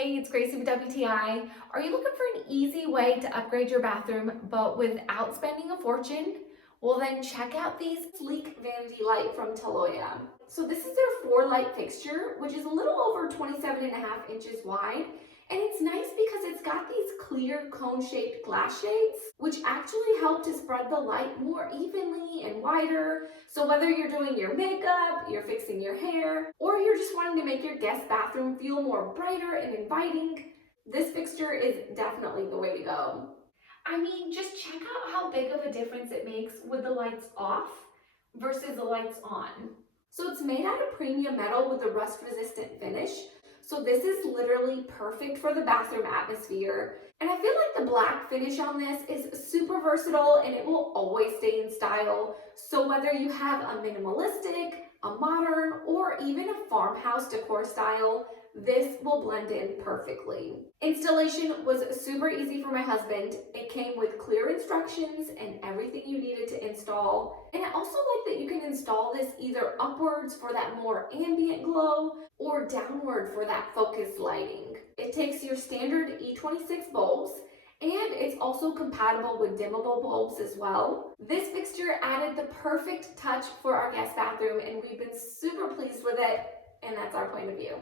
Hey, it's Gracie with WTI. Are you looking for an easy way to upgrade your bathroom but without spending a fortune? Well, then check out these sleek vanity light from TALOYA. So this is their 4-light fixture, which is a little over 27.5 inches wide. And it's nice because it's got these clear cone-shaped glass shades, which actually help to spread the light more evenly and wider. So whether you're doing your makeup, you're fixing your hair, or you're just wanting to make your guest bathroom feel more brighter and inviting, this fixture is definitely the way to go. I mean, just check out how big of a difference it makes with the lights off versus the lights on. So it's made out of premium metal with a rust-resistant finish. So this is literally perfect for the bathroom atmosphere. And I feel like the black finish on this is super versatile and it will always stay in style. So whether you have a minimalistic, a modern, or even a farmhouse decor style, this will blend in perfectly. Installation was super easy for my husband. It came with clear instructions and everything you needed to install. And I also like that you can install this either upwards for that more ambient glow or downward for that focused lighting. It takes your standard E26 bulbs, and it's also compatible with dimmable bulbs as well. This fixture added the perfect touch for our guest bathroom, and we've been super pleased with it, and that's our point of view.